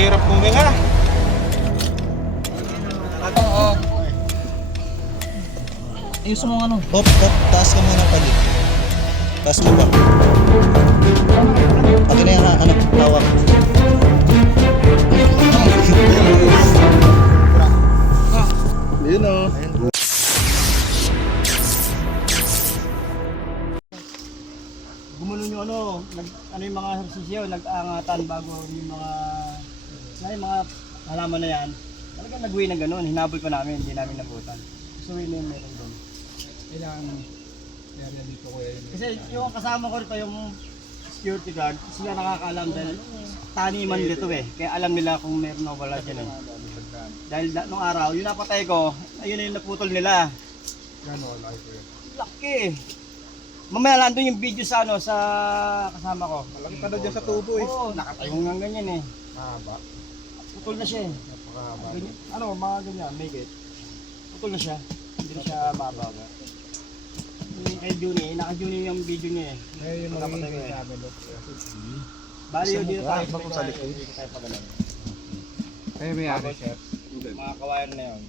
Hirap huminga. Ayos mo ano? Hop, taas ka muna pali. Taas mo pa. Pati na yung tawag. Yun o. Gumulo nyo ano yung mga ehersisyo, nag-aangatan bago yung mga halaman na yan. Talagang nag-uwi ng ganun, hinabol pa namin, hindi namin nabutan. So yun yung meron doon. Kailangan area dito ko yun. Kasi yung kasama ko rito, yung security guard, sila nakakaalam dahil taniman dito eh. Kaya alam nila kung meron o wala dyan eh. Dahil nung araw, yung napatay ko, ayun na yung naputol nila. Gano'n, like it. Laki! Mamaya lang doon yung video sa sa kasama ko. Malaki pa daw dyan sa tubo eh. Oo, nakatayong nga ganyan eh. Mahaba. Putol na siya eh. Napakahaba. Ganyan, ano, mga ganyan, make it. Putol na siya. Hindi na siya bababa. Yung kay Juni, naka-Juni yung video niya eh. Ngayon yung mga Napatay ko eh. sabi look. Bali yun dito tayo. Bako sa likod. Dito tayo pagalan. Kaya may ari, chef. Mga kawayan na yun.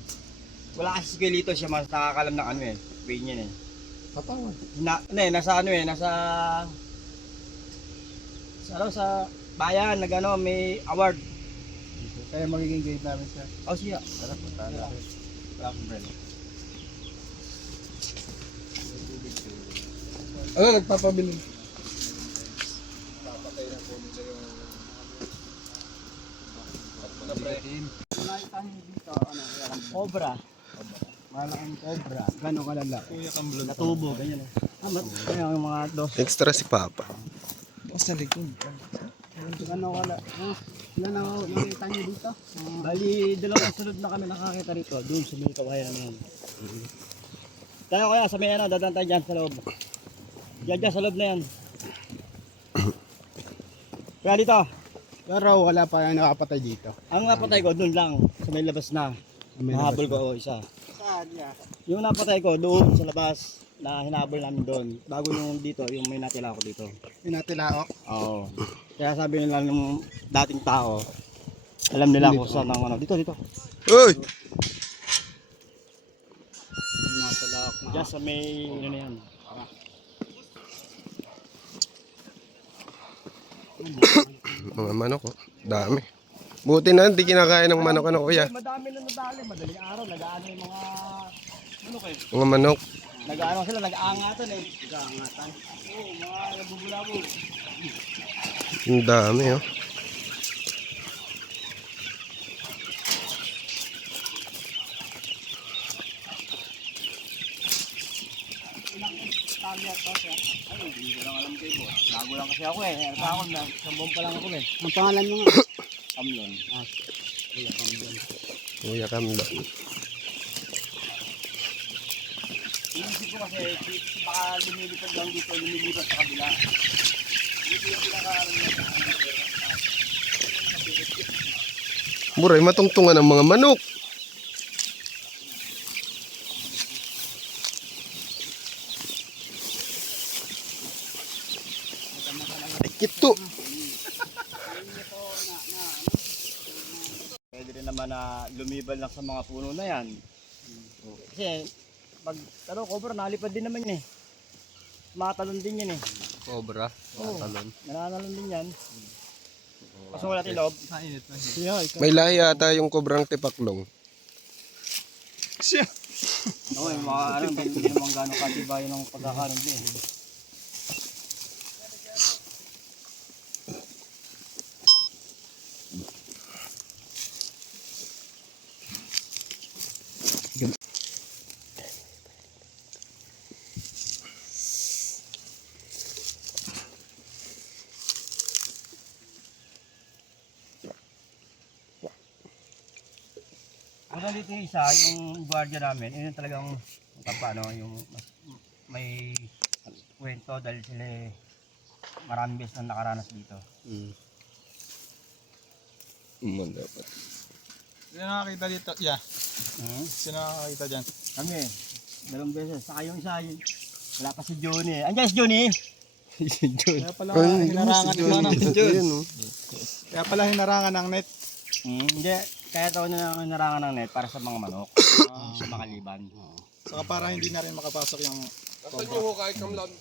Wala kasi si Kuelito siya mas nakakalam ng ano eh. Way niya eh. Patawan. Nasa bayan, may award. Kaya magiging guide namin siya. Oh, siya. Tara, punta natin. Wala akong umbrella. Ano, nagpapabili? Cobra. Malaking cobra. Gano'ng kalala? Natubo, ganyan eh. Kaya yung mga dos. Extra si Papa. Sa likod. Gano'ng kalala? Ilan ang nakita niyo dito? Bali, dalawang sunod na kami nakakita rito. Doon sa may kawayan na yan. Tayo kaya sa may dadaan tayo dyan sa loob. Diyan sa loob na yan. Kaya dito, Pero wala pa yung nakapatay dito. ang napatay ko doon lang, sa may labas na. Nahabol ko isa. Saan niya? Yung napatay ko doon sa labas na hinabol namin doon. Bago yung dito, yung may natila ko dito. Yung natilaok. Oo. Kaya sabi nila ng dating tao, alam nila kung saan ang ano. Dito. Uy! Natilaok na. Diyan sa may ano na yan. Mga manok oh. Dami. Buti na hindi kinakain ng manok kuya. Madami na nadali, madaling araw, nag-aano yung mga manok eh. Mga manok. Nag-aano sila, nag-aangatan eh. Nag-aangatan. Oo, mga nabubulabog. Ang dami oh. Tagya to siya. Ay, hindi ko lang alam kayo po. Bago lang kasi ako eh. Ano pa ako na, sambong pa lang ako eh. Ang pangalan mo nga? Kamlon. Kuya Kamlon. Kuya Kamlo. Inisip ko kasi, baka lumilipad lang dito, lumilipad sa kabila. Dito yung pinaka-aral niya. Buray, matungtungan ng mga manok. Kito. Pwede rin naman na lumibal lang sa mga puno na yan. Kasi, pag cobra, nalipad din naman yun eh. Matalon din yan eh. Cobra. Matalon. Nananalon din yan. Pasok wala tayong loob. Mainit na. May lahi ata yung kobrang tipaklong. Oo, yung mga ano, hindi naman gano'ng katibayan ng pagkakaroon din eh. Una dito yung isa, yung guardia namin, yun yung talagang paano, yung may kwento dahil sila maraming beses na nakaranas dito. Dapat. Sino nakakita dito? Yeah. Hmm? Sino nakakita dyan? Kami, dalawang beses. Saka yung isa, wala pa si Johnny eh. Andiyan si Johnny! Si Johnny. Kaya pala hinarangan Yun, oh. Kaya pala hinarangan ng net. Hindi, kaya ito na narangan ng net para sa mga manok. Sa mga liban. Saka para hindi na rin makapasok yung Nasaan yung hukay, Kamlon?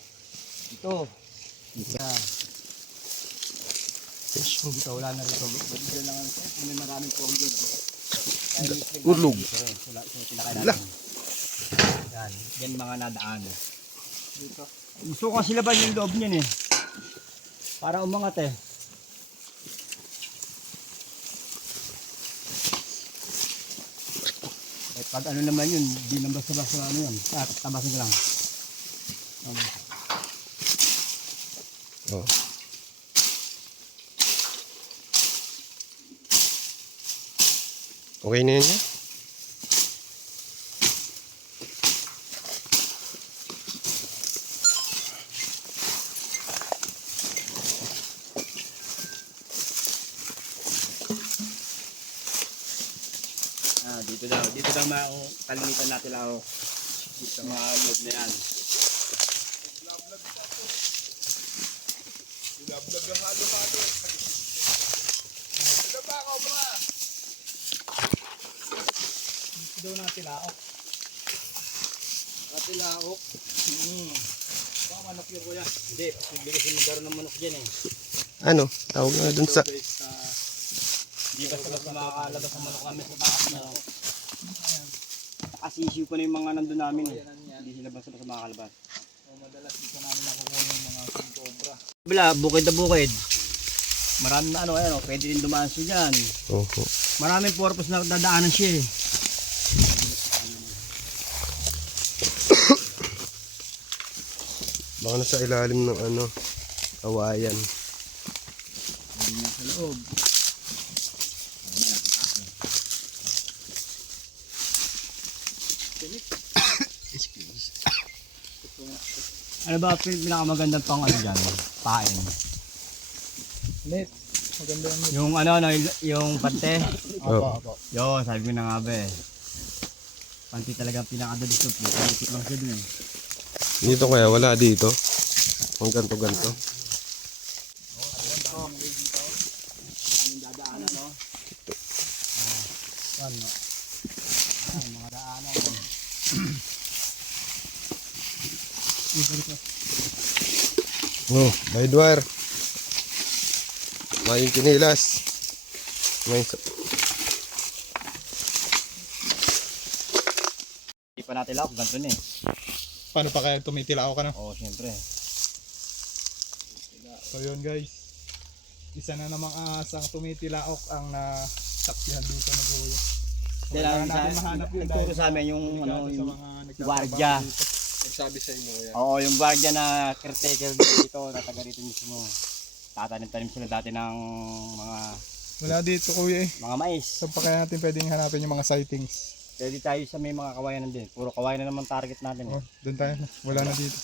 Ito. Isa. Ito wala na rito. Dito lang ito. May maraming pong dyan. Ulog. Wala. So, pinakain natin. Yan. Yan mga nadaan. dito. Gusto ko kasi laban yung loob niyan eh. Para umangat eh. Eh pag ano naman yun, di nang basta-basta ano yun. Tabasin ko lang. Oh. Okay na yun niya? Dito daw kalimitan natin lang sa mga loob na yan. Bilablag ang halo pa ito. Ito ba ako ba? Dito daw natin laok. Ate laok. Baka manok yun kuya. Hindi, posible kasi magkaroon ng manok dyan eh. Ano? Tawag nga dun sa... Hindi basta makakalabas ang manok kami sa bakas na. Nakasisiw ko na yung mga nandun namin eh. Hindi sila basta makakalabas. Madalas dito namin nakukuha ng mga cobra. Bila, bukid na bukid. Maraming na ano, pwede rin dumaan siya dyan. Oho. Maraming purpose na dadaanan siya eh. Baka nasa ilalim ng ano, kawayan. Hindi na sa loob. Ano ba pinakamagandang pang ano dyan? Pain. Net. Maganda yung Yung ano, yung pante. Oh. Apo. Yo, sabi ko na nga ba eh. Panti talaga pinakadalis ng pinitik lang siya dun eh. Dito kaya wala dito. Ang ganto-ganto. Yung dadaanan no? Yan, no? Mga daanan. Oh, may dwar. May kinilas. May Hindi pa natin laok, ganito na eh. Paano pa kaya tumitilao ka na? Oo, siyempre. So yun guys. Isa na namang asang tumitilaok ang nasaksihan dito na Kuya. Kailangan natin mahanap yun nagturo dahil sa amin yung delikado ano, sa yung mga nagtatrabaho gwardiya. dito. Nagsabi sa inyo yan. Oo, yung guardia na caretaker dito, na taga rito mismo. Tatanim-tanim sila dati ng Wala dito Kuya eh. mga mais. Saan pa kaya natin pwedeng hanapin yung mga sightings? Pwede tayo sa may mga kawayanan din. Puro kawayanan naman target natin. Oh, doon tayo na. Wala na dito.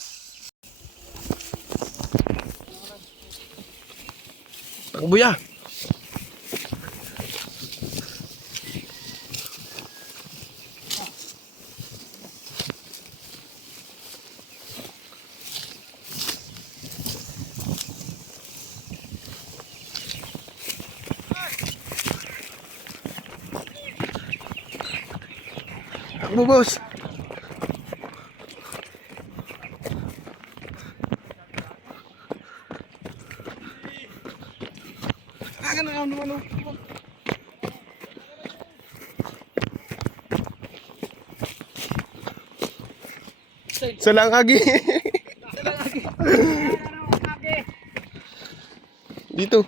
Takbo ya. Takbo boss. Salang agi. Dito.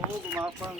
Oo, gumapang.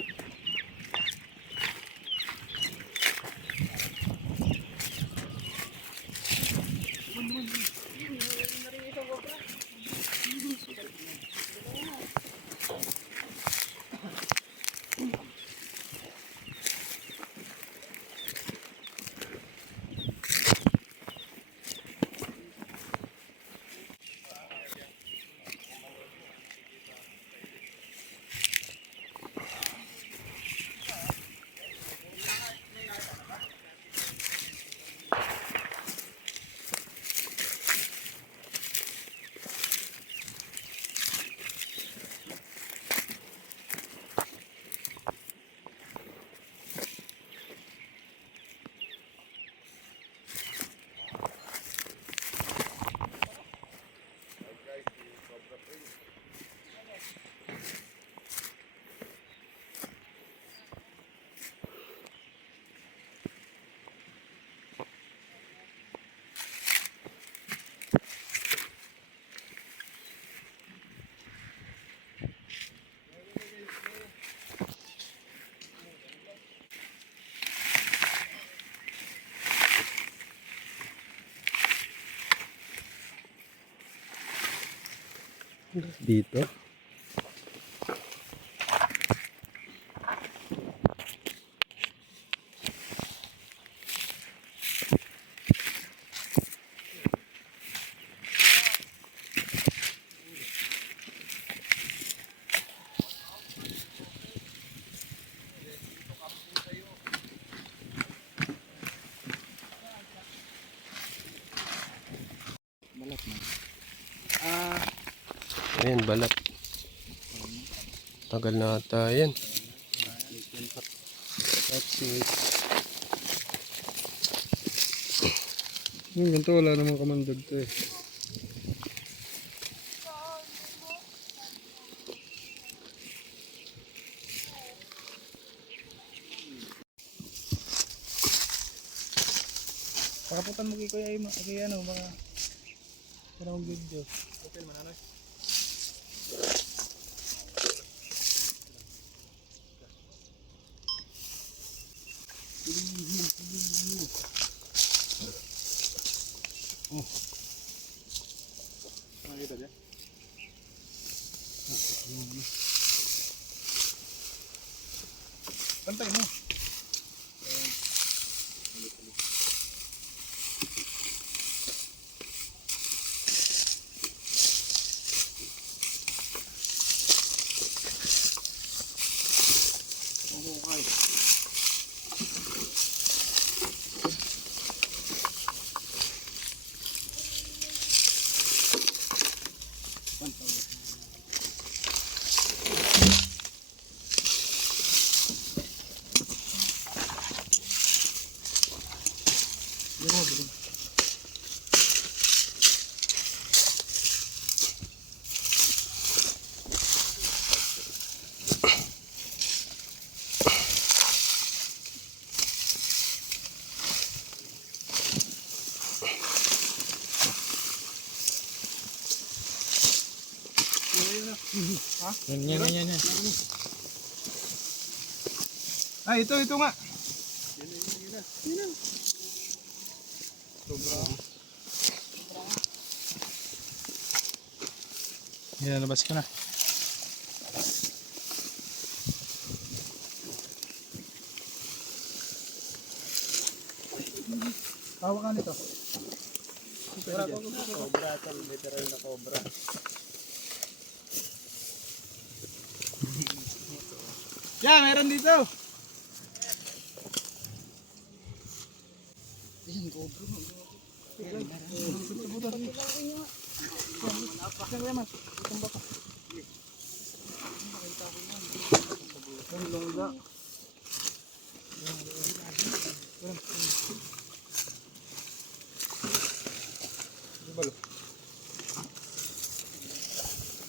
Dito. Ayan, balat. Tagal na ata yan. That's it. Ganito wala namang kamandag to eh. Pakaputan mo kay Kuya Ima, kay ano, mga parang video. Open mo na. Makikita dyan? Pantay mo. Ha? Yan. Ay, ito nga. Yan. Sobra. Yan, labas ko na. Hawakan nito. Cobra, literal na cobra. Yeah, meron dito.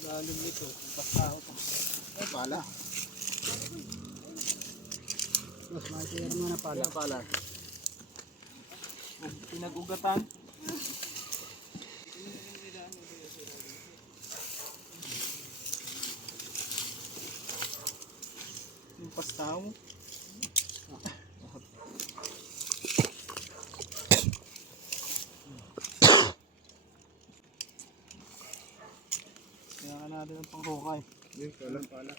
Lalim nito, basta ako. Ay, pala. Mas makikita mo na pala. Pala. Pinag-ugatan. Yung pastaw. Kailangan natin ang panghukay. Yung pala.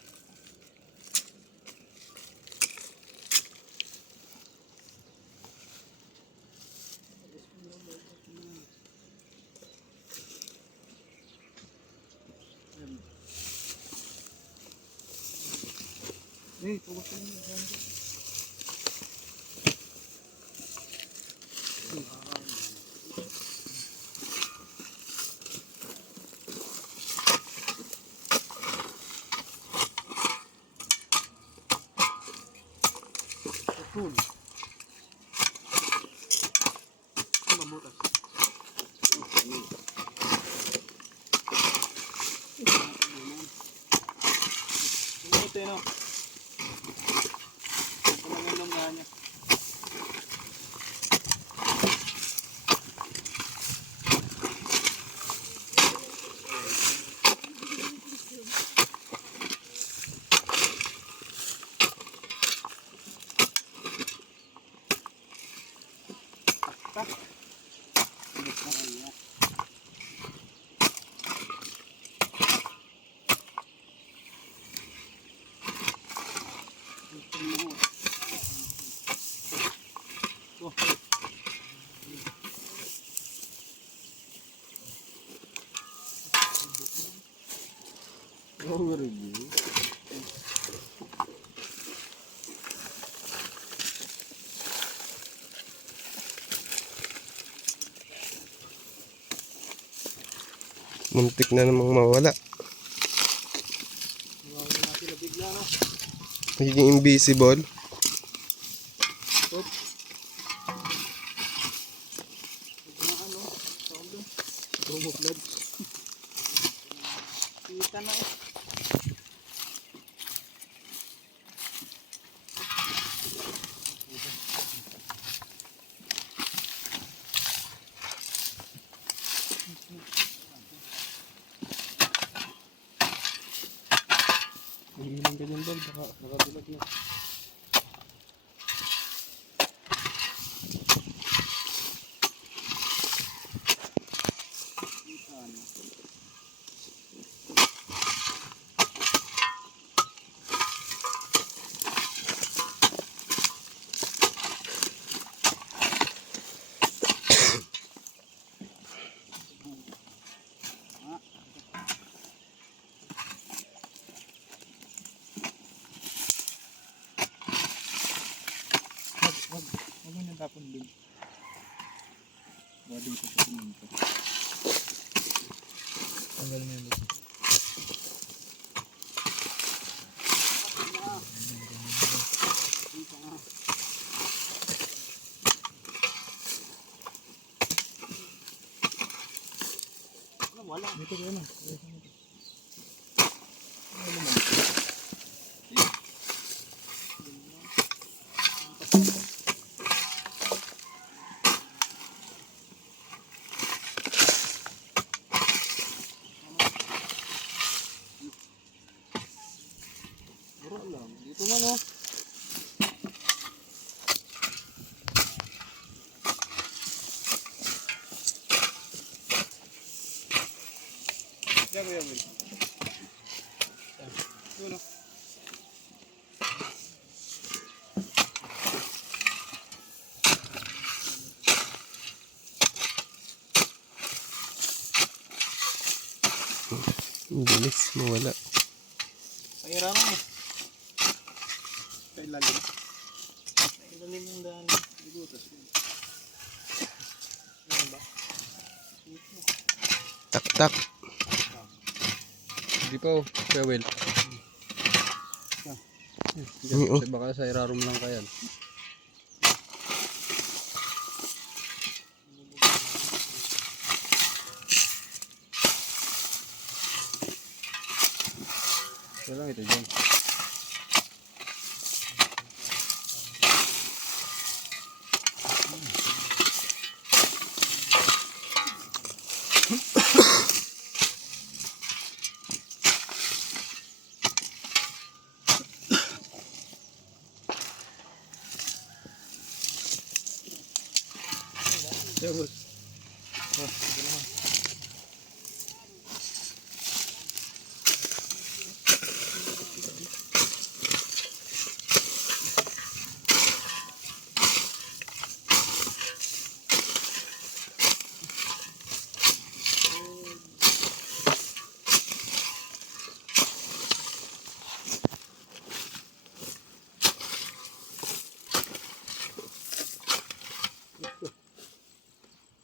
Eh, tugot ko yun. Cool. Mabutas. Ito no. Overview. Muntik na namang mawala. Mawawala na sila bigla, no? Magiging invisible. Oop. Huwag na ano. Tawag doon. Bumuklat. Kita na eh. Hihilang ka dyan, Bal. Baka bulag na. Huwag mo nang tapon din. Baka dito sa pumunta. Tanggal mo yun. Wala. Dito ko na. Buro lang. Dito man oh. Yan, Kuya Will. Wala. Ang bilis mawala. Pahirapan mo. Sa ilalim. Ilalim yung daan. Bigutas. Yan ba? Tak tak. Hindi pa oh, Kuya Will. Oo. Baka sa irarum lang kayan. Ito lang ito dyan.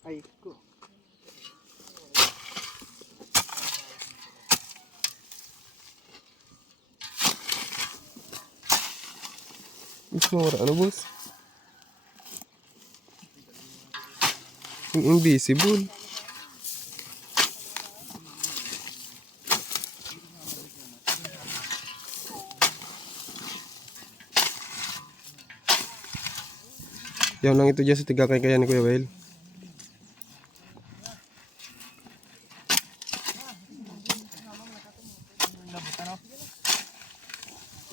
Ay ko. Mas mawala. Ano boss? Yung invisible. Yan lang ito dyan sa tigakay kaya ni Kuya Will.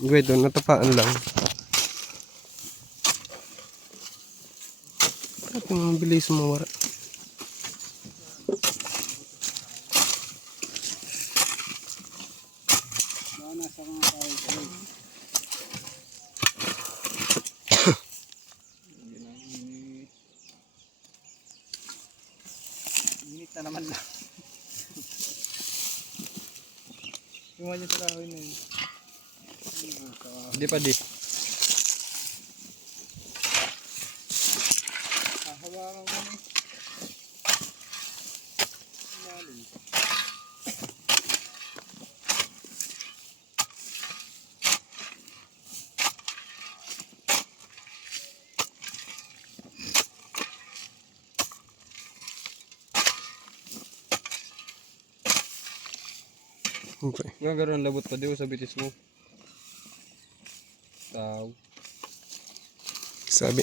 Wait, doon natapaan lang. At yung bilis mawara. Baka nasa mga tayo. Init na naman lang. Yung mga sa kahoy na yun. Hindi pa di. Hawakan ko na. Okay. Gagaroon labot pa di sa bitis mo. Tao. Sabi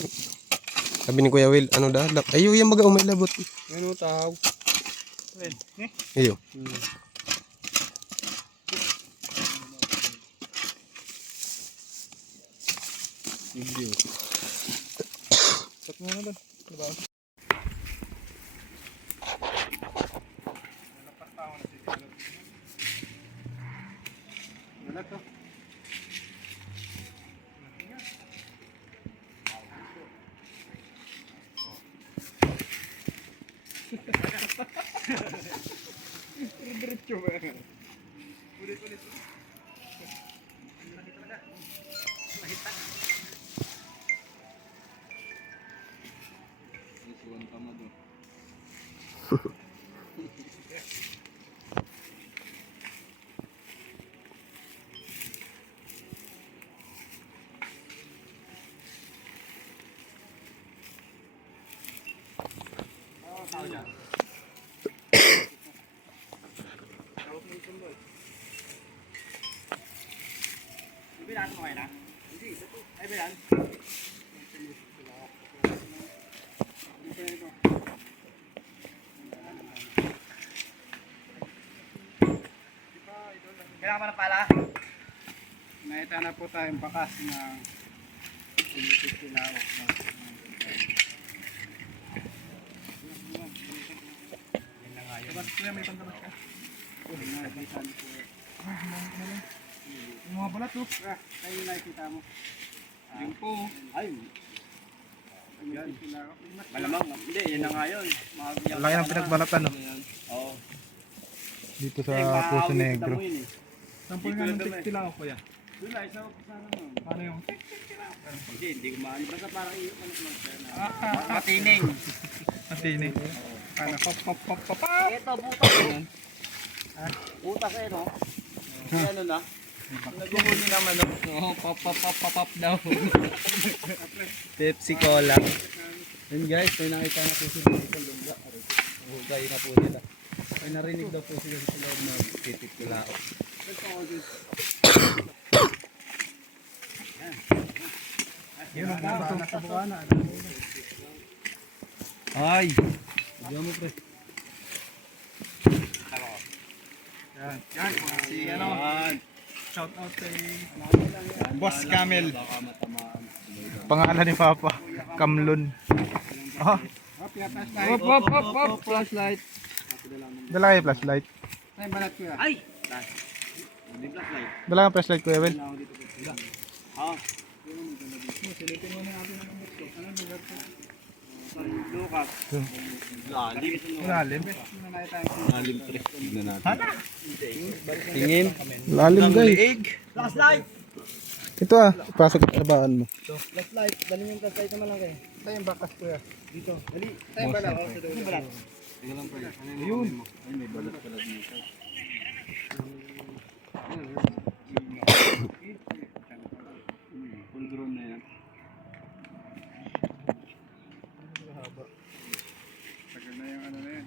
ni Kuya Will, ano da? Ayo, yung mga umay labot. Ano tao? Ayo. Hindi. Sat mo na doon. Diba? Wala to. Diretso ba yan? Ulit. Isuwan pa mo doon. Bilan mo na? Hindi, ito. Ay, bilan. Kailangan pa na pala. Nakita na po tayong bakas na pinipit tinawag. Tabas ko yan, may pantabas ka. Yung mga balat oh. Ay, nakikita mo. Yung po. Ay. Malamang. Hindi, yan na nga yun. Laki ng pinagbalatan no? Oo. Dito Sa Puso Negro. Sampol nga ng tiktilaw ko yan. Doon na, isa sana mo. Paano yung Hindi ko maano. Basta parang iyo ka na. Ah, Matining. matini. Ano, pop. Ito, butas eh. Butas eh, no? Kaya ano na? Naguhuli naman, no? Oo, pop daw. Pepsi Cola. Yan guys, may nakita na po sila sa lungga. Hugay na po nila. May narinig daw po sila sa loob na titik nila. Yun ang bato sa bukana. Ay! Diyan mo pre. Yan. Si ano, Yan. shout out kay Boss Camel. Baka matamaan. Pangalan ni Papa, Kamlon. Oh, Op! Flashlight. dala kayo flashlight. Ay, balat ko yan. Ay! Hindi flashlight. Dala kang flashlight Kuya Will. Ha? Lucas. Lalim. Lalim. Lalim pre. Tignan natin. Tingin. Lalim guys. Flashlight! Ito pasok sa trabahan mo. Flashlight. Dali yung flashlight naman lang kayo. Ito yung bakas Kuya. Dito. Dali. Tayo ba lang? Ano balat? Tingnan lang pre. Ayun. Ay, may balat pala dito. Full grown na yan. Tagal na yung ano na yan.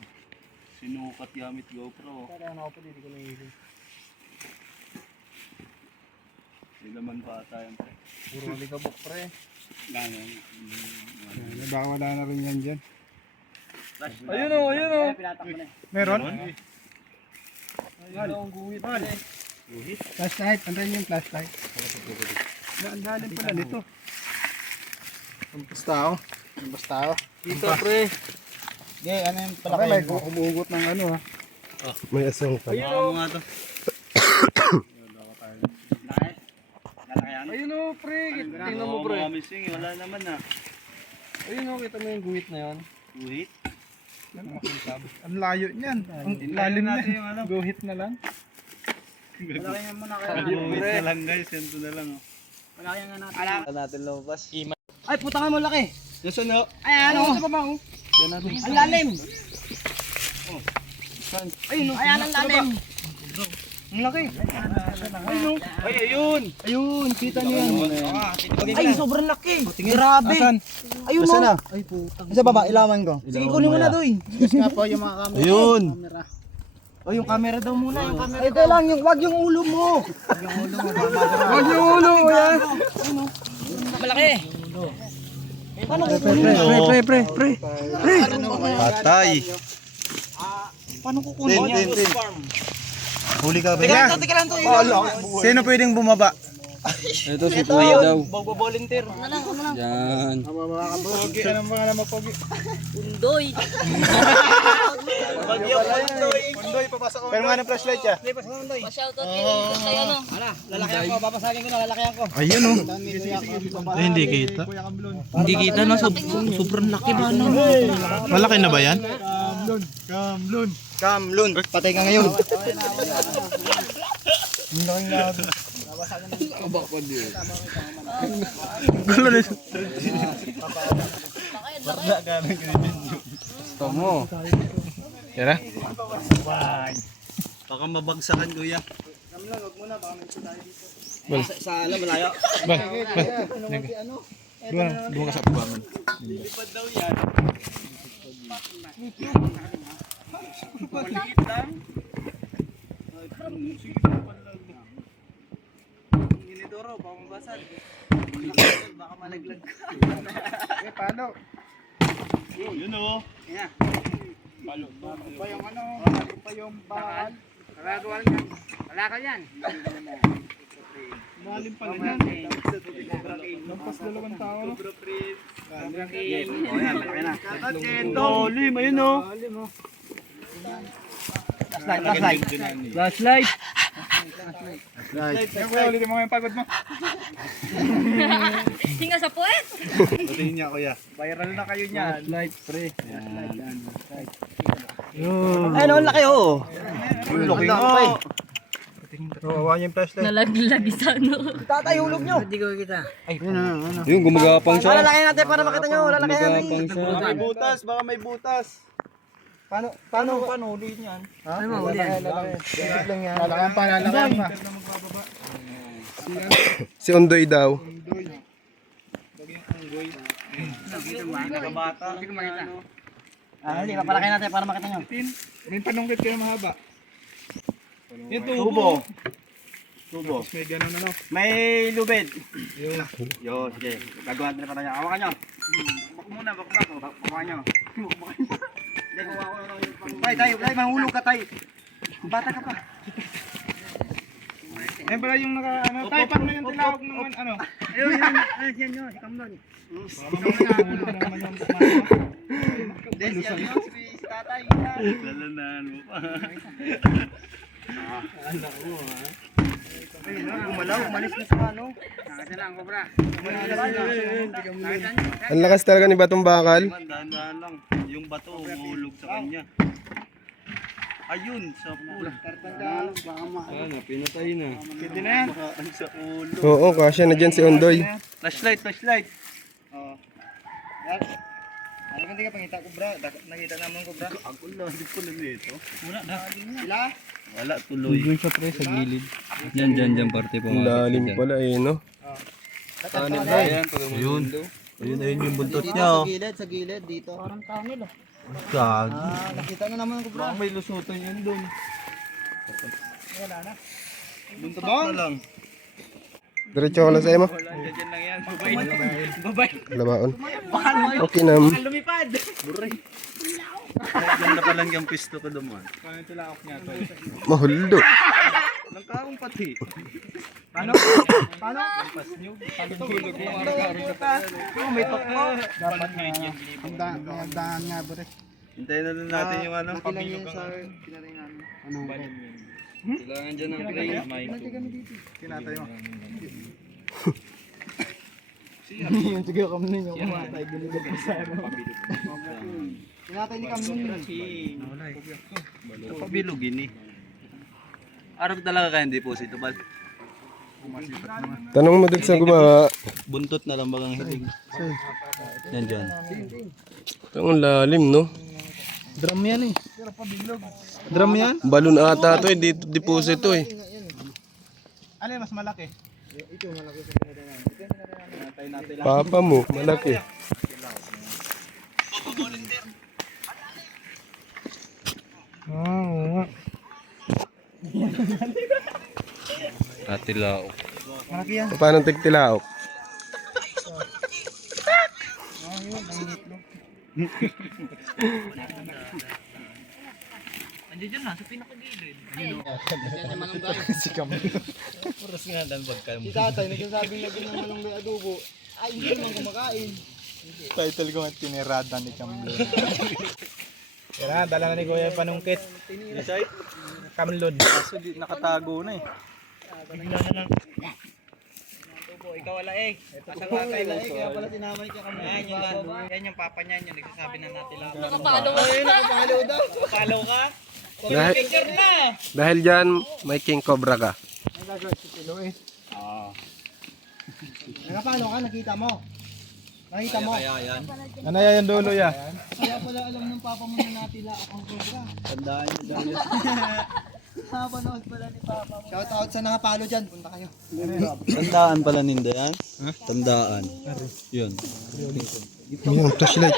Sinukat gamit GoPro. Kailangan ako pa dito ko nahihilo. May laman pa ata yan pre. Puro alikabok pre. Ganyan. Baka wala na rin yan dyan. Ayun o! Kaya pinatak mo na eh. Meron? Ayun ang guhit. Flashlight. Andan yung flashlight. Ang lalim pala nito. Ang basta Dito pre. Hindi, ano yung pala Baka may kayo? umugot ng ano ha. May asong pa. Ayun o! Nga to. Laki. Lalaki yan. Ayun o pre. Tingnan mo pre. Missing, wala naman na. Ayun o, kita mo yung guhit na yun. Guhit? Ang layo niyan. Ang lalim na. natin yung ano. Guhit na lang. Malaki nga muna kaya. Wait na lang guys, ganito na lang. Malaki nga natin. Wala natin lumabas. Ay, putangan mo laki. Nasaan na? Ay, ano? Sa baba, oh. Yan natin. Ang lalim. Ayun, oh. Ayan ang lalim. Ang laki. Ayun, Ay, ayun! ayun, kita niyo yan. Ay, Ay, sobrang laki. Grabe. Asan? Ayun, Nasaan oh. na? Ay, putang. Sa baba, ilawan ko. Sige, kunin mo na, Doy. Yes nga po, yung mga camera. Ayun! O, yung camera daw muna, yung camera. Ito lang, wag yung ulo mo. Wag yung ulo mo yan! Malaki. Pre. Patay! Paano kukunin yan? Huli ka ba? Teka lang to. Sino pwedeng bumaba? Ito si Kuya daw. Volunteer. Yan. Pogi, anong mga naman pogi? Undoy. Undoy, papasok ko. Pero nga ng flashlight siya. Pa-shoutout kay ano. Ala, lalakihan ko, babasagin ko na, lalakihan ko. Ayun oh. Hindi kita. Hindi kita na, sobrang laki ba no? Malaki na ba yan? Kamlun, patay ka ngayon. Gusto mo. Yan na. Baka mabagsakan kuya. Sa alam, malayo. Doon ka sa tubangan. Ginidoro, baka mabasag. Baka malaglag ka. Paano? Yun oh. Yan. Pa yung ano? Pa yung bakal? Magagawa niyan. Wala ka yan. Malim pala yan. Lampas 2 tao. No? Dolim, ayun oh. Flashlight. Yan kuya, ulitin mo yung pagod mo. Hinga sa puwet. Ulitin niya kuya. Viral na kayo niyan. Flashlight pre. Ay, no, laki oh. Laki nga. Kawawa niyo yung flashlight. Nalaglag sa ano. Tatay, hulog nyo. Hindi ko kita. Yung gumagapang siya. Lalaki natin para makita nyo. Lalaki Gumagapang natin. siya. May butas, baka may butas. Paano huli niyan? Ha? Ano huli yan? Lalakayan pa, lalakayan pa. Si Undoy daw. Nagabata. Hindi ko makita. Hindi, papalaki natin para makita nyo. May panungkit kayo mahaba. Yung tubo. Tubo. Tubo. Tapos may ganun ano. May lubid. Yun. Yo, sige. Gagawa natin para nyo. Hawakan nyo. Bak muna, bak. Hawakan nyo. Hindi, kuha ko lang yung Tay, mahulog ka, tay. Bata ka pa. Yan pala yung naka ano. Tay, paano yung tinawag ng ano? Ayun, yan nyo. Si Kamlon. Si tatay. Lalanan mo pa. Gumalaw, umalis na sa ano. Nakita lang, Cobra. Ang lakas talaga ni Batong Bakal. Dahan-dahan lang. Yung bato umuulog sa kanya. Ayun, sa pool. Ano, pinatay na. Pwede na yan. Makaan sa ulo. Oo, kasya na dyan si Undoy. Flashlight. Ano hindi ka pangita, Cobra? Nakita naman, Cobra. Ako lang, hindi ko lang dito. Sila? Wala, tuloy. Doon siya pre sa gilid. Diyan parte Ang lalim pala eh, no? Ano ba yan? Ayun. Ayun yung buntot niya. Sa gilid, dito. Parang tunnel oh. Gag. Nakita na naman, Cobra. May lusutan yun doon. Bunta ba? lang. Diretso ko na sa emo. Diyan lang yan. Labaon. Okay nam. Lumipad! Ganda pa lang yung pisto ko dumaan. Paano yung tilakok niya to? Mahuldo. Nagkaong pati. Paano? Pagtulog mo ang araw-araw. May tokmo. Dapat may daan nga ba rin? Hintayin na lang natin yung ano. Pabilog ang Ano? Kailangan dyan ng crane. kinatay mo. Sige, kami ninyo. Kumatay, binigay ko sa ano. Kinatay ni Kamlon. Pabilog yun eh. Arap talaga kayang deposito, Bal. Tanong mo dun sa gumawa. Buntot na lang bagang hiling. Yan dyan. Ang lalim, no? Drum yan eh. Drum yan? Balon ata to eh, dito deposito eh. Ano yung mas malaki? Papa mo, malaki. Oo nga. Atilaok. Malaki yan. Paano tigtilaok? Andiyan dyan na, sa pinakagilid. Si Camlo. Puros nga dan pagka Si tatay, nagsasabing lagyan ng manong may adobo. Ay, hindi naman kumakain. Title ko nga tinirada ni Camlo. Yan na, dala na ni Kuya yung panungkit. Camlod. Kaso di nakatago na eh. ikaw wala eh. Asa ka kayo Kaya pala sinama ni Kakam. Yan yung papa niyan, yung nagsasabi na natin lang. Nakapalo ka. Nakapalo daw. Follow ka? Dahil dyan, may king cobra ka. Nakapalo ka, nakita mo. Nakita mo. Kaya yan. Ano yan yung dulo ya? Kaya pala alam ng papa mo na natila akong cobra. Tandaan nyo daw yun. Napanood pala ni papa mo. Shout out sa nakapalo dyan. Punta kayo. Tandaan pala ninda yan. Tandaan. Yun. Yung flashlight.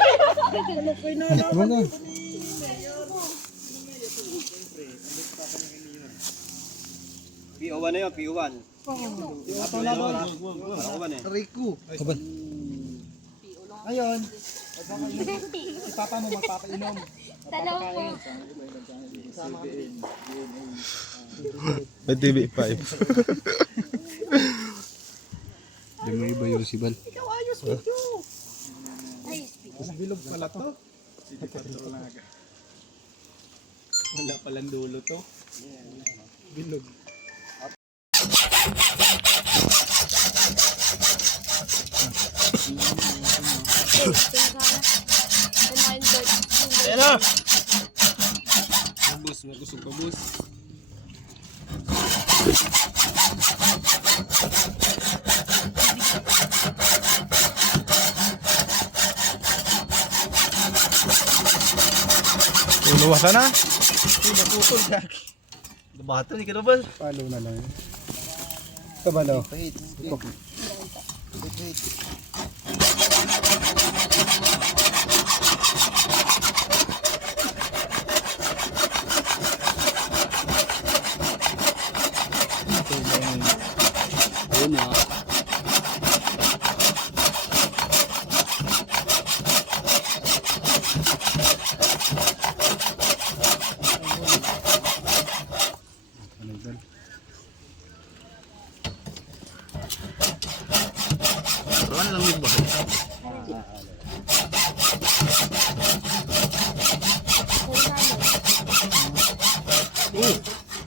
PO1 na yun, PO1. Ato na doon. Rico. Ngayon, si papa mo magpapainom. Dalawa po. May TV5. Di mo iba yung sibal. Bilog pala to. Wala palang dulo to. Bilog. Bus, magusog pa bus. Uluwasan na. Bato ni Kinobal. Palo na lang. Ito ba lo? Yun na. Ano lang yung bahay?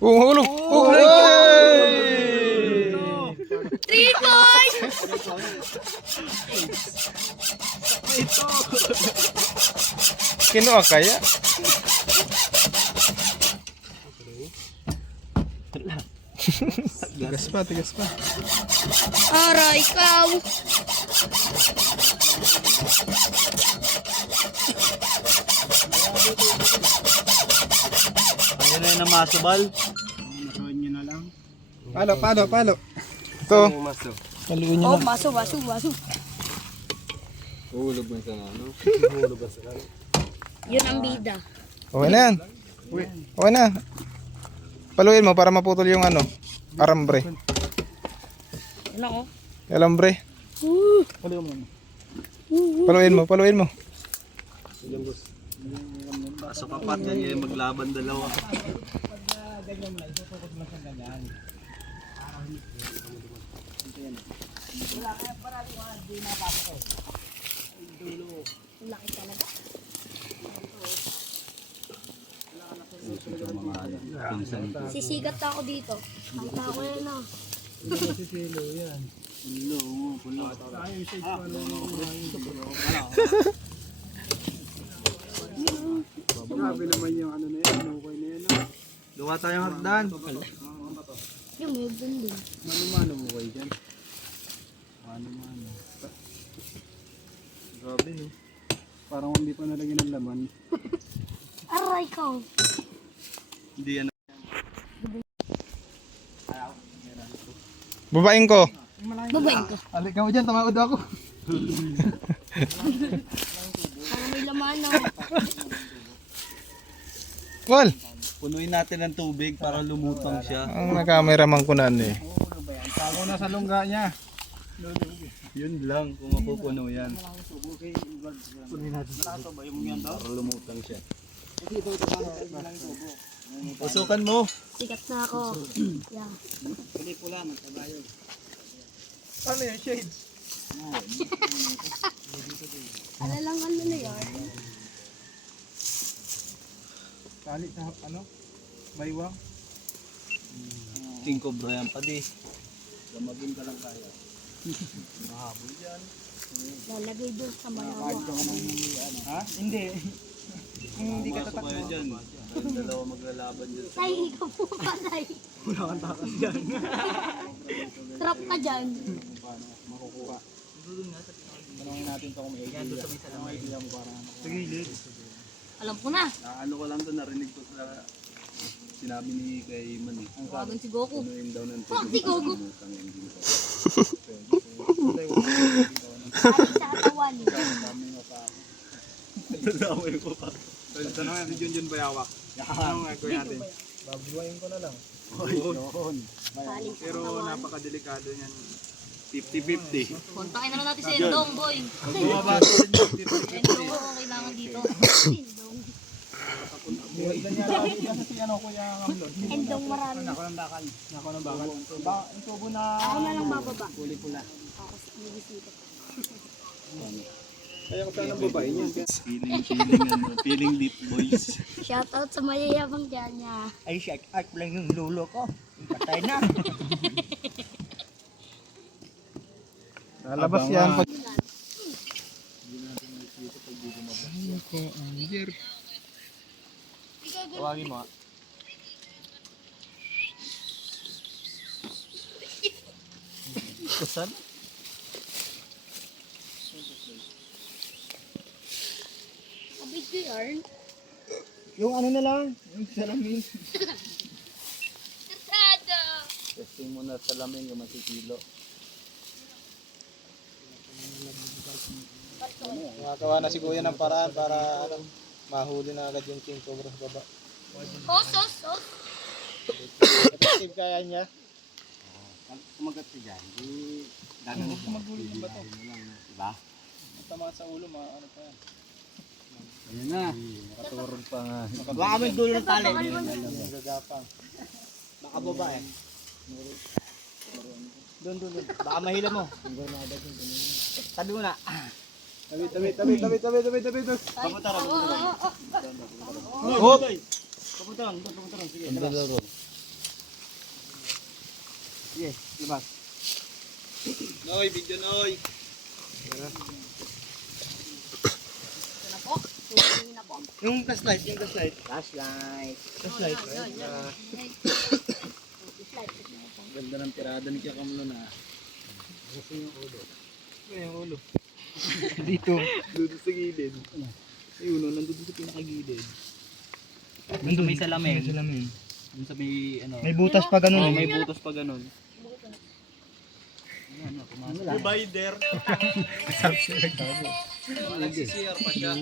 Hulog! Three points! Kinuha kaya? Tigas pa, tigas pa. Aray, ikaw. Ayun na yung namasabal. Palo, palo, palo. Ito. Paluin nyo Oh, lang. baso. Uhulog mo sa ano? Yun ang bida. Okay na yan. Okay na. Paluin mo para maputol yung ano. Arambre. Ano ko? Alambre. Paluin mo, paluin mo. Kaso kapat yan yung maglaban dalawa. Laki talaga. Sisigat na ako dito. Nakita ko yan ah. Grabe naman yung ano na yan, okay na yan. Luwa tayong hagdan. Yung may doon din. Mano-mano mo kayo dyan. Mano-mano. Grabe no. Parang hindi pa nalagyan ng laman. Aray ko. Hindi yan. Babaeng ko. Babayin ko. Alik ka mo dyan, tamawad ako. Parang may laman na. Wal! Punuin natin ng tubig para lumutang siya. Ang nakameraman ko na eh. Ako na sa lungga niya. Yun lang kung mapupuno yan. Punuin natin. Para lumutang siya. Pasukan mo. Sikat na ako. Yan. Ano yung shades? Ano lang ano na yan? Kali sa ano? Baywang? King Cobra yan pa di. Lamagin ka lang kaya. Mahabol yan. Lalagay doon sa malawa. Ha? Hindi. Hindi ka Pumasok kayo dyan. Kayong dalawa maglalaban dyan. Tay, ikaw po ba, tay? Wala kang takas dyan. Trap ka dyan. Makukuha. Tanongin natin ito kung may idea. May idea mo para ano. Alam ko na. Ano ko lang to, narinig ko sa sinabi ni kay Man eh. Tawagan si Goku. Punuin daw ng Fuck si Goku. Lumutang yung dito. Ay, sa katawan. Nadamay ko pa. Tanongin natin Junjun Bayawak. Anong gagawin natin? Babuhayin ko na lang. Saling sa Pero katawan. napakadelikado niyan. 50-50. Kontakin na lang natin si Endong, boy. Bumaba sa Endong ko ang kailangan dito. Endong. ilan niya lang kasi si ano Kuya Ngamlon. Endong marami. Nako ng bakal. Ang tubo na Ako na lang bababa. kulay pula. Ako sa bibisita. Kaya ko sana babae niyan. Feeling deep boys. Shoutout sa mayayabang dyan niya. Ay, shout out lang yung lulo ko. Patay na. Lalabas yan pag tawagin mo. Kusan? Kabig ko yarn. Yung ano na lang. Yung salamin. Kasada. Testing mo na sa lamig yung masikilo. Nakakawa na si Kuya ng paraan para ano, mahuli na agad yung King Cobra sa baba. Hos, hos, hos. Effective kaya niya. Kumagat ka dyan. Huwag maghuli ng bato. Diba? Matama sa ulo, ano pa yan. Ayan na. Nakaturog pa nga. Baka kami dulo ng tali. Gagapang. Baka baba eh. Doon. Baka mahila mo. Tabi mo na. Tabi. Papunta rin. Hop! Papunta rin. Sige, Ang labas. dalawa. Sige, labas. Noy, video Noy. Yan ako. Tumingin ako. Yung flashlight. Flashlight. Ganda ng tirada ni Kakamlo na. Yung ulo. Dito sa gilid. Ayun, nandun sa pinakagilid. Nandun may salamin. Dun sa may ano. May butas pa ganun. May butas pa ganun. Divider. Nagsisiyar pa siya.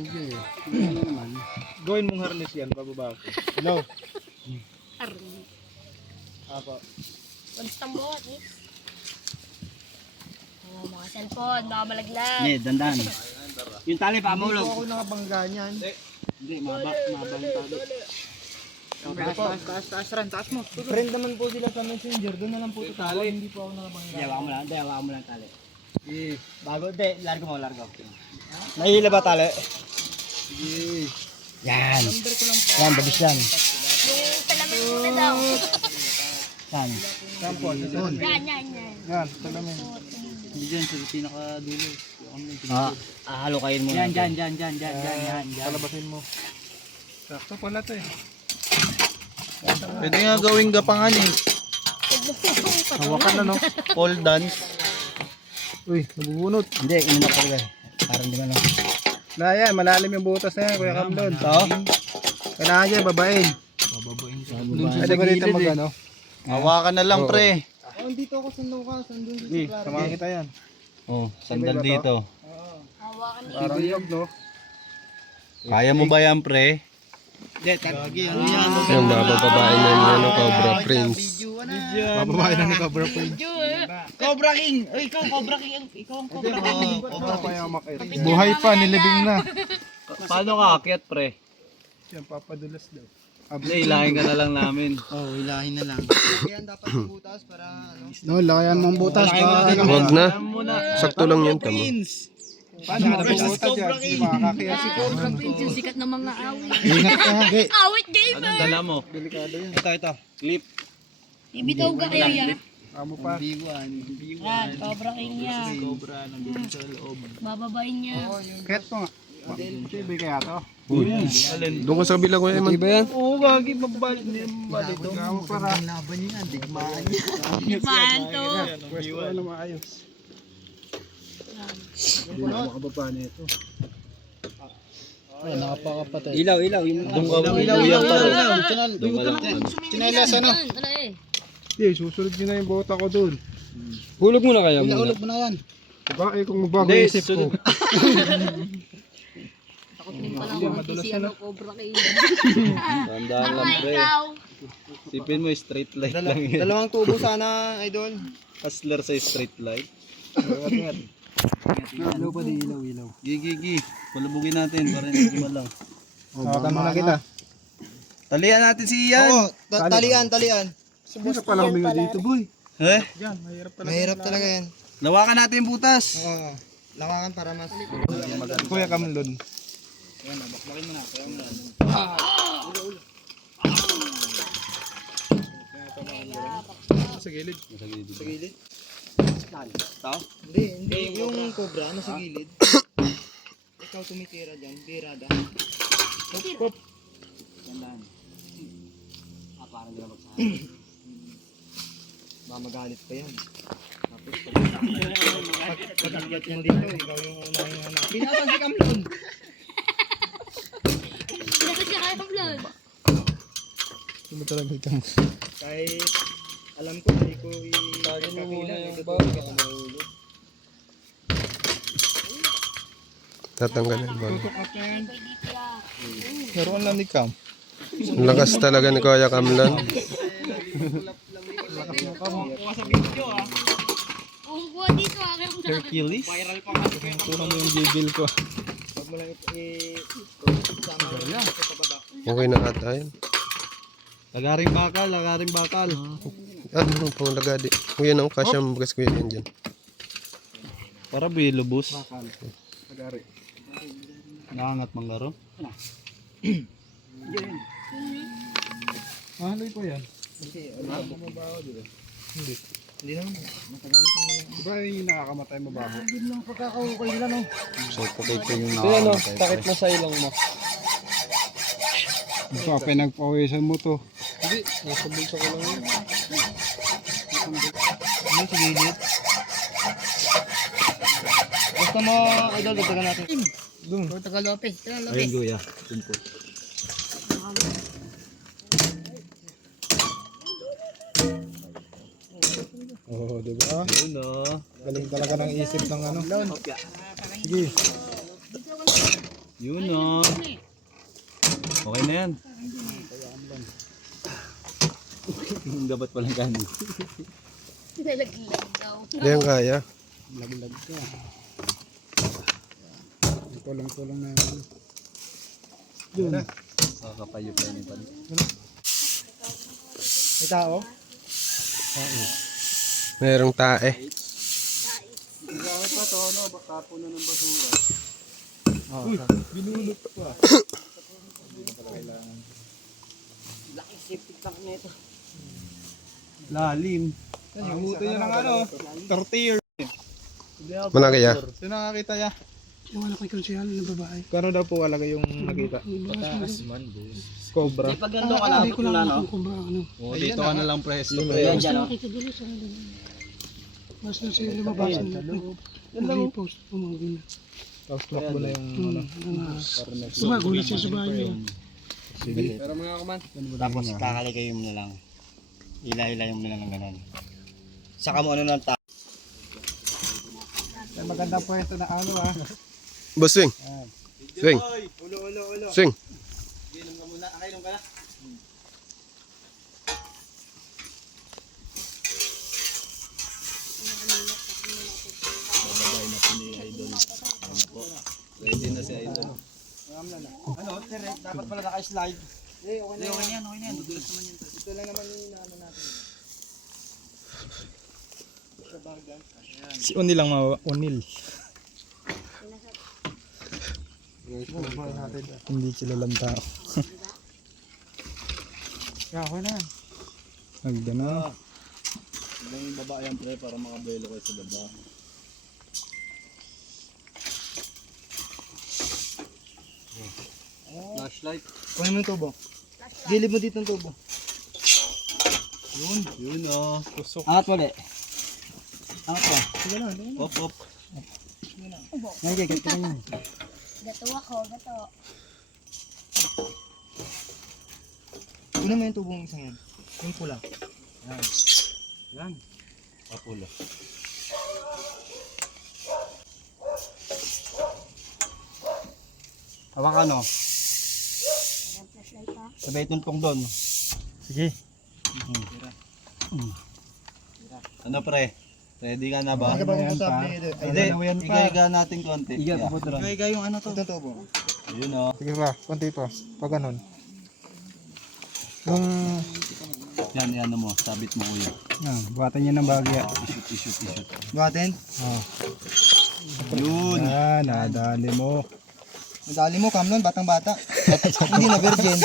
Gawin mong harness yan, pababa ko. Hello? Army. Apo. Basta mo, eh. Oh, mga cellphone, mga malaglag. Hindi, dandan. Yung tali pa Hindi amulog. po ako nakabangga niyan. Hindi, mabang tali. Taas mo. Friend naman po sila sa messenger. Doon na lang po ito talo. Hindi po ako nakabangga. Hindi, hawakan mo lang tali. Bago, hindi, largo mo. Nahihila ba tali? Yan. Yan, bagis yan. Yung salamin muna daw. Yan. Tampon. Doon. Yan. Yan, salamin. Hindi dyan sa pinakadulo. Halo kayo mo. Yan. Palabasin mo. Sakto pala to eh. Pwede nga gawing gapangan eh. Hawakan na, no? Pole dance. Uy, nabubunot. Hindi, ininap ko yan. Parang di man lang. Na yan, malalim yung butas na yan, Kuya Kamlon. Ito? Kailangan dyan, babain. Pwede ba dito mag ano? Hawakan na lang, pre. Dito ako sa Lucas, andun dito sa samahan kita yan. Oh, sandal dito. Hawakan ni Parang yog, no? Kaya mo ba yan, pre? Yung mabababae na niya ng Cobra Prince. Bababain na ni Cobra Prince. Cobra King! Uy, ikaw, Cobra King! Ikaw ang Cobra King! Buhay pa, nilibing na. Paano ka akyat, pre? Yan, papadulas daw. Hindi, ilahin ka na lang namin. No, lakayan mong butas. Huwag na. Sakto lang yan, tama. Paano na butas yan? Hindi makakakaya si Cobra Prince, yung sikat ng mga awit. Ingat ka, Hagi. Awit gamer! Anong dala mo? Ito. Clip. Ibitaw ka kayo yan. Amo pa. Yan, Cobra King yan. Bababain niya. Ket po nga. Tibay kaya to. Doon ka sa kabila ko yan, man. Oo, gagi, magbalik niya. Magbalik to. Amo para. Paano to? Pwesto ka na maayos. Ilaw. Doon ka, ilaw pa rin. Doon ka lang. Chinelas ano? Ano eh? Hindi, susunod nyo na yung bota ko dun. Hulog mo na kaya muna. Hulog mo na yan. Diba, kung mabago Hindi, isip ko. Takot rin pala ako mag-isi ano, Cobra King. Tandaan lang, pre. Ikaw. Sipin mo, straight light lang yan. Dalawang tubo sana, idol. Hustler sa straight light. Ilaw pa di ilaw. Gigi. Palubugin natin para hindi lang. Hawakan mo na kita. Talian natin si Ian. Oo, talian. Subukan pala huminga dito, boy. Eh? Yan, mahirap talaga. Mahirap talaga yan. Lawakan natin yung butas. Oo. Lawakan para mas... Kuya Kamlon. Sa gilid. Sa gilid? Hindi. Yung cobra, nasa gilid. Ikaw tumitira dyan, birada. Pop. Tandaan. Parang di na magsahan. Mamagalit pa yan. Tapos pag-akyat yan dito, ikaw yung unahing hanapin. Pinatan si Kamlon! Pinaka siya kayo vlog. Ano talaga ikaw? Kahit alam ko, hindi ko i-kakilan. Tatanggalin ba? Meron lang ni Cam. Ang lakas talaga ni Kuya Kamlon. Kung kuha dito, akin ang sa akin. Tuhan mo yung gibil ko. Huwag mo lang isama Okay na ata yan. Lagaring bakal. Ano pang lagadi? Kuya na ang kasyang bukas kuya yan dyan. Para bilubos. Nagari. Nangangat manggaro. Mahaloy po yan. Hindi naman. Diba yung nakakamatay mabaho? So, pakay ko yung nakakamatay. Takit na sa ilong mo. Ito, pinagpawisan mo to. Hindi, nasa bulsa ko lang yun. Ano sa gilid? Gusto mo, idol, dagdagan natin. Taga Lopez. Taga Lopez. Ayun, Guya. Tumpo. Oo, diba? Ayun o. Galing talaga ng isip ng ano. Sige. Yun o. Okay na yan. Dapat palang kanin. Nalaglag daw. Hindi yan kaya. Laglag ka. Tulong-tulong na yan. Yun. Kakapayo pa yun. May tao? Merong tae. Binulot pa. Lalim. Nabuto niya ng ano. 30 years. Malaki ya. Sino nakakita niya? Yung anak ko yung na babae. Kano daw po alaga yung nakita? Cobra. Pag nandun ka na, kung na, no? Oh, dito ka na lang presto pre. Yan dyan, no? Tapos tumakbo na yung ano. Tapos kakaligay mo na lang. Ilay-ilay mo na lang ganun. Saka mo ano ng Magandang pwesto na ano ah. Boss, swing. Swing. Swing. Inom ka muna. Inom ka na. Ready na si Idol. Ano, direct. Dapat pala naka-slide. Okay na yan. Dudulas naman yun. Ito lang naman yung inaano natin. Si Unil lang Unil. Hindi kilalang tao. Okay na yan. Nagdana. Ilang baba yan pre para makabelo kayo sa baba. Flashlight. Kunin mo yung tubo. Gilid mo dito yung tubo. Yun oh. Angat mo ulit. Angat mo. Pop pop. Nagigit ka yun. Gato ako, gato. Kunin mo yung tubong isang yan. Yung pula. Papulo. Hawak ka no. Parang flashlight pa. Sabay tuntong doon. Sige. Ano pre? Ready ka na ba? Ano ba yung sabi? Hindi, iga natin konti. Iga po ito lang. Kaya yung ano to? Ito tubo. Yun oh. Sige pa, konti pa. Pag ganun. Yung Yan mo, sabit mo kuya. buhatan niya ng bagya. Ishoot. Buhatin. Yun. Nadali mo. Madali mo, Kamlon, batang bata. Hindi na virgin.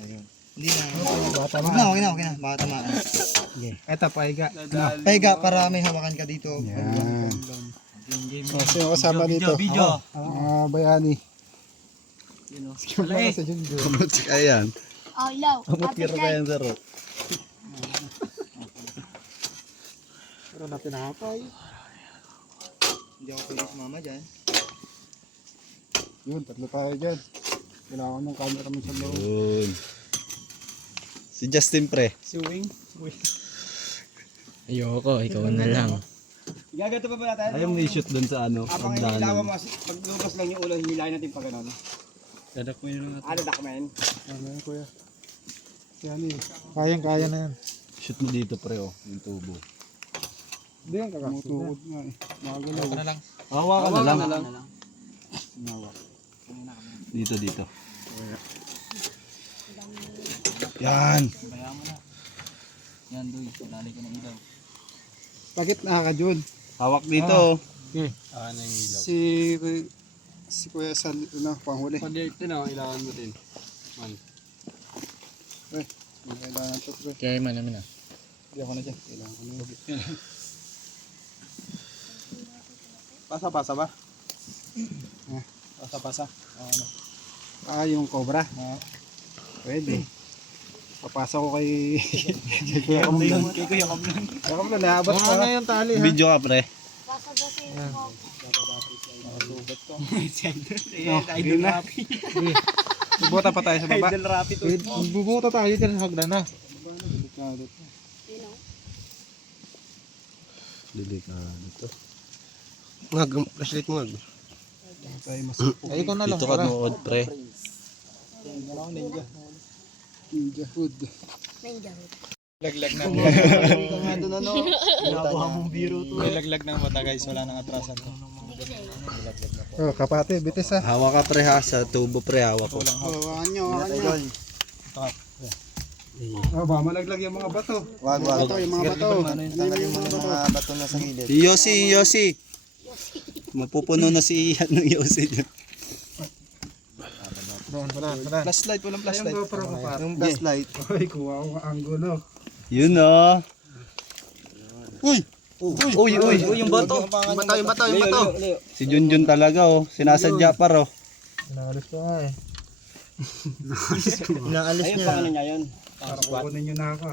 Ayun. Hindi na. Okay na. Baka tamaan. Eto, paiga. Pahiga para may hawakan ka dito. Sino kasama dito? Video. Bayani. Kamot si Kayan. Oh, ilaw. Kamot Kayan sa ro. Pero na pinakapay. Hindi ako pwede sumama dyan. Yun, tatlo tayo dyan. Kailangan ng camera mo sa loob. Yun. Si Justin pre. Si Wing. Ayoko, ikaw na lang. Gagato pa ba natin? Ayaw mo i-shoot dun sa ano. Habang hinilawan mo, pag lumabas lang yung ulo, hinilayan natin pa gano'n. Dadak mo yun. Ano, dakmen? Ano yan, kuya? Yan eh. Kayang-kaya na yan. Shoot mo dito pre oh, yung tubo. Hindi yan kakasuot nga eh. Magalaw. Hawakan na lang. Dito. Yan. Yan doy, dali ko ng ilaw. Bakit nakaka-Jun? Hawak dito. Okay. Si Kuya Sal, panghuli. Ito na, ilangan mo din. Kailangan to, pre. Kaya man namin ah. Hindi ako na dyan. Kailangan ko na yun. Pasa ba? Pasa. Ano? Yung cobra. Pwede. Papasa ko kay Kuya Kamlon. Kuya Kamlon, naabot pa. Ano yung tali ha? Video ka pre. Basa-basa yung ako. Idol na. Bubuta pa tayo sa baba. Idol rapid. Bubuta tayo dito sa hagdan na. Delikado to. Ngag, flashlight mo ngag. Ay, ikaw na lang. Dito ka nood pre. Ninja hood. Ninja. Laglag na. Nakuha mong biro to. May laglag ng mata guys. Wala nang atrasan to. Oh, kapate, bitis ha. Hawak ka pre ha, sa tubo pre hawak ko. Hawakan nyo. Oh, ba malaglag yung mga bato. Wag. Yung mga bato. Tanggalin mo yung mga bato na sa gilid. Si Yossi. Mapupuno na si Yossi. Wala. Flashlight, walang flashlight. Yung GoPro ko pa. Yung flashlight. Uy, kuha ko ang angulo. Yun oh. Uy! Uy, yung bato. Yung bato. Si Junjun talaga oh. Sinasadya pa oh. Naalis pa nga eh. Inaalis Ayun niya. pa ano niya yun. Para kukunin nyo na ako.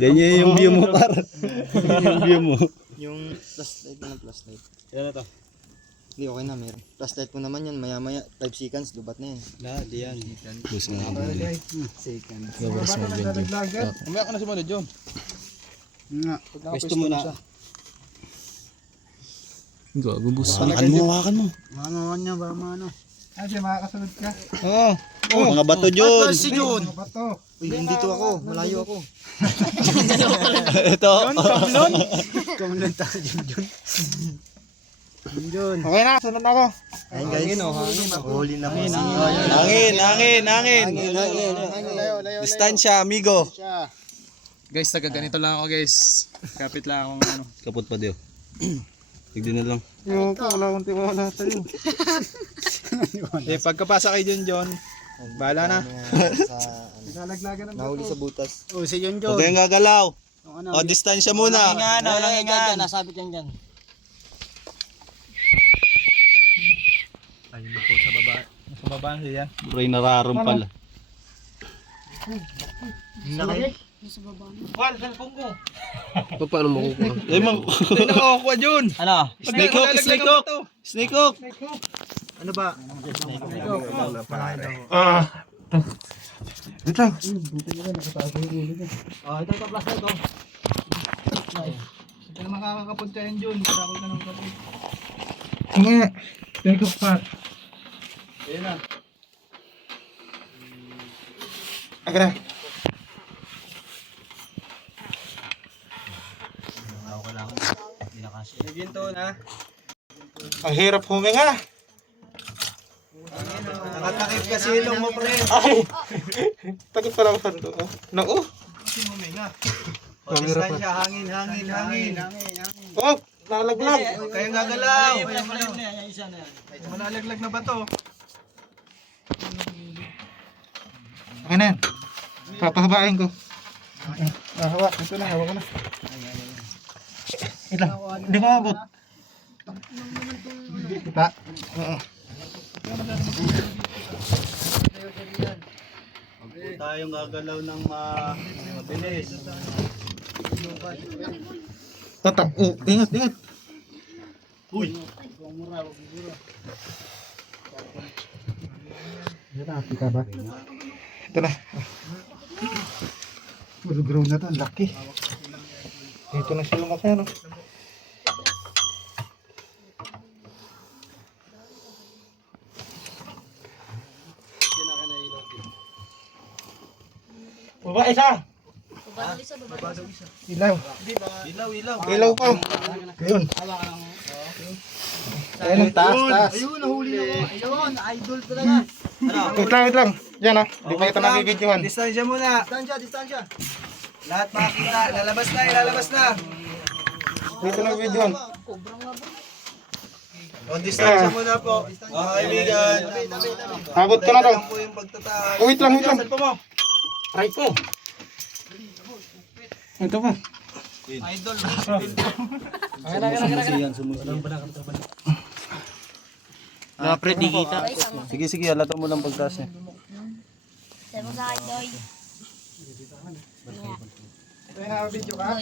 Ganyan yung view mo par. Yung view mo. Yung flashlight na flashlight. Yan na to. Hindi, okay na, meron. Flashlight mo naman yan, maya-maya, 5 seconds, lubat na yan. Di yan. Bus nga. Gabas mo video. Umaya ka na si Mano John. Nga. Pwesto mo na. Gago bus. Hawakan mo. Mga niya ba ano? Ay, siya makakasunod ka. Mga bato Jun. Mga bato. Uy, hindi to ako, malayo ako. Ito. Kamulan tayo John. Okay na, sunod na ako. Ayun guys, huli na po. Hangin. Layo. Distansya, amigo. Guys, taga ganito lang ako guys. Kapit lang akong ano. Kaput pa diyo. Tignan na lang. Yung ko, wala akong tiwala sa'yo. Pagkapasa kay John, bahala na. Nalaglagan ng Nahuli sa butas. Oh, si John. Huwag kayong gagalaw. O, distansya muna. Walang ingan. Nasabit yan dyan. Ayun po sa baba. Sa baba siya. Ray nararam pala. Paano makukuha? Eh, mang... Nakakuha John. Ano? Snake hook. Ano ba? Dito lang. Oh, ito plastic to. Hindi ka makakapunta yan John. Karakol ka ng kapit. Nga. Take a part. Ayun na. Agad. Ginto na. Ang hirap huminga. Nakatakip kasi ilong mo pre. Takip pa lang sa to. Nako. O, distansya, hangin. Oh, nalaglag. Kaya gagalaw. Malalaglag na ba to? Okay na yan. Papahabain ko. Hawa. Ito na, hawa ko na. Wait lang. Hindi mo abot. Kita. Oo. Tayong gagalaw ng mabilis. Tatak. Oh, ingat. Uy. Kita ba? Ito na. Full grown na to. Laki. Ito na siya lumaki ano. Baba isa. Ilaw. Ilaw pa. Ayun. Ayun, taas. Ayun, nahuli na mo. Ayun, idol talaga. Wait lang. Yan ah. Di pa ito nabibidyohan. Distansya muna. Distansya. Lahat makakita. Lalabas na. Dito nabibidyohan. O, distansya muna po. Mga kaibigan. Abot ko na to. Po yung pagtataas. Wait lang. Saan po mo? Right ko. Ito pa. Idol. Sige, halata mo lang pagtaas niya. Sabi mo sa akin, Doy. Ito yung nakabidyo ka.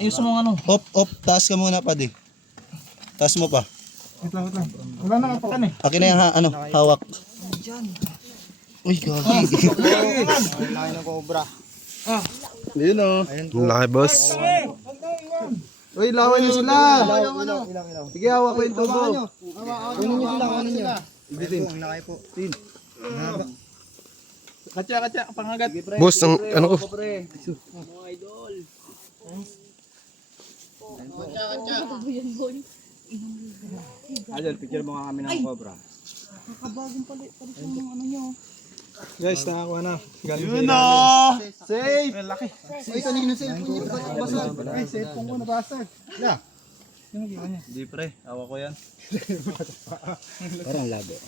Ayusin mo ano. Op, taas ka muna pa di. Taas mo pa. Wait lang. Wala na kapakan eh. Akin na yung hawak. Uy, gagi. Ang laki ng cobra. Yun o. Laki boss. Uy, lawan nyo sila. Ilaw. Sige, hawak ko yung tubo. Kunin nyo sila. Ang laki po. Katya, pangagat. Boss, ang ano ko? Idol, picture mo nga kami ng cobra. Guys, nakakuha na. Yun na! Safe! Laki. Ay, kanino cellphone niya? Basag. Ay, cellphone ko nabasag. Yeah. Hindi pre, hawak ko yan.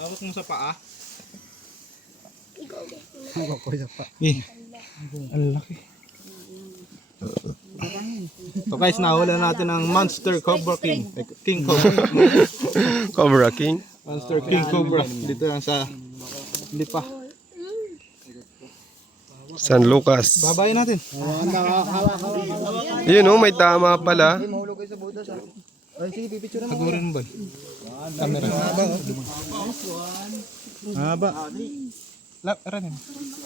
Hawak mo sa paa. Hawak ko sa paa. Ang laki. So guys, nahula natin ang Monster Cobra King. King Cobra. Cobra King. Monster King Cobra. Dito lang sa Lipa. San Lucas. Babayin natin. Yun oh, may tama pala. Mahulog kayo sa butas ha. Ay, sige, pipicture mo. Tagurin mo ba? Camera. Haba. Haba. Ranin.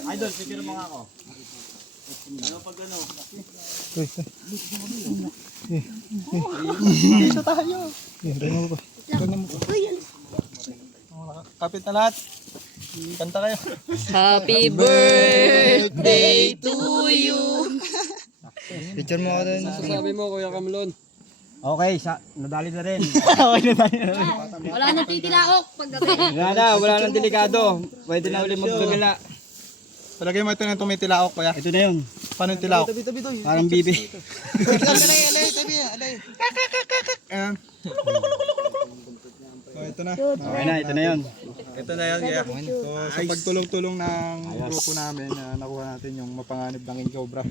Idol, picture mo nga ako. Ano pag ano? Ranin mo ba? Ranin mo ba? Kapit na lahat. Kanta kayo. Happy birthday to you. Picture mo ako doon. Sabi mo, Kuya Kamlon. Okay, nadali na rin. Wala nang titilaok paggabi. Wala nang delikado. Pwede na ulit magbagala. Palagay mo ito na tumitilaok kaya. Ito na yun. Paano yung tilaok? Tabi doy. Parang bibi. Ayan. So ito na. Okay na, ito na yun. Ito na yan, kaya. So sa pagtulong-tulong ng grupo namin, nakuha natin yung mapanganib ng King Cobra.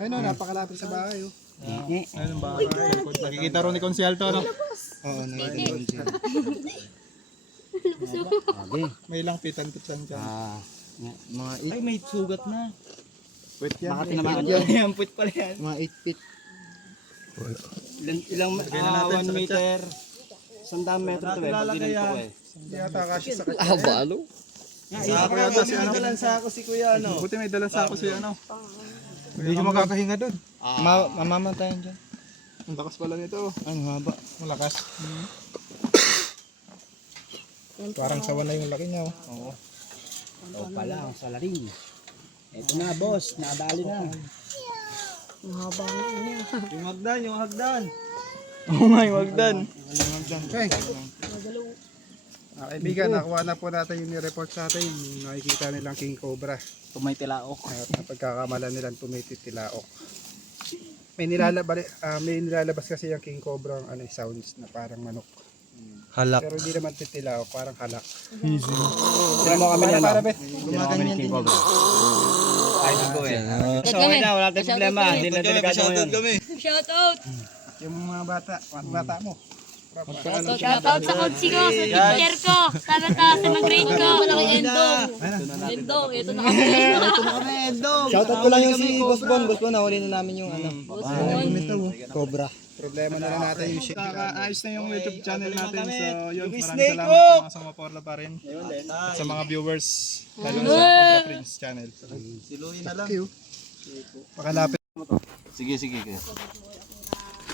Ayun o, napakalapit sa bahay o. Ayun ang bahay. Nakikita rin ni Consialto, no? Oo, nakita doon siya. May ilang pitan-pitan dyan. Mga Ay, may sugat na. Wait yan. Baka tinamaan yan. Yan, put pala yan. mga 8 feet. Ilang 1 meter. 100 metro to eh. Pag ginanto ko eh. Hindi yata kasi sa kanya. Balo? Sako yata si ano. Dalan sa ako si Kuya ano. Buti may dalang sako si ano. Hindi ko makakahinga doon. Mamamantayan dyan. Ang lakas pala nito. Ang haba. Malakas. Parang sawan na yung laki niya. Oh. O pala, ang salarin. Ito na boss, nadali na. Ang haba na niya. Yung hagdan, yung hagdan. Oo nga, yung hagdan. Okay. Kaibigan, nakuha na po natin yung report sa atin. Nakikita nilang King Cobra. Tumay tilaok. At napagkakamalan nilang tumitilaok. May nilalabas kasi yung King Cobra ang sounds na parang manok. Halak. Pero hindi naman titilaok, parang halak. Sila mo kami nila. Gumaganyan din. Ay, ko eh. So, okay na, wala tayong problema. Hindi na delikado ngayon. Shout out. Yung mga bata mo. Shout out sa coach ko, sa teacher ko, sa mga grade ko. Malaki Endong. Endong, ito na kami. Shoutout ko lang yung si Boss Bon. Boss Bon, nahuli na namin yung ano. Cobra. Problema na lang natin yung shit. Kakaayos na yung YouTube channel natin. So yun, maraming salamat sa mga sumaporta pa rin. At sa mga viewers. Lalo na sa Cobra Prince channel. Siluhin na lang. Pakalapit. Sige.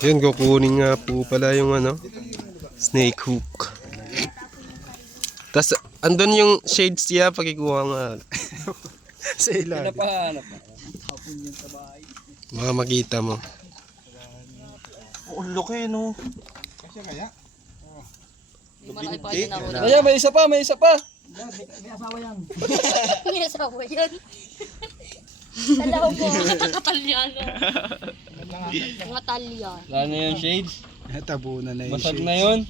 Yun, kukunin nga po pala yung ano, snake hook. Tapos, andun yung shades niya, pagkikuha nga. Sa ilalim. Baka makita mo. Ang laki no. Kasi kaya? Malaki pa din ako. Kaya may isa pa, may isa pa. May asawa yan. Alam mo, Talyano. Mga Talyan. Wala na yung shades. Tabunan na yung Basag shit. na yun.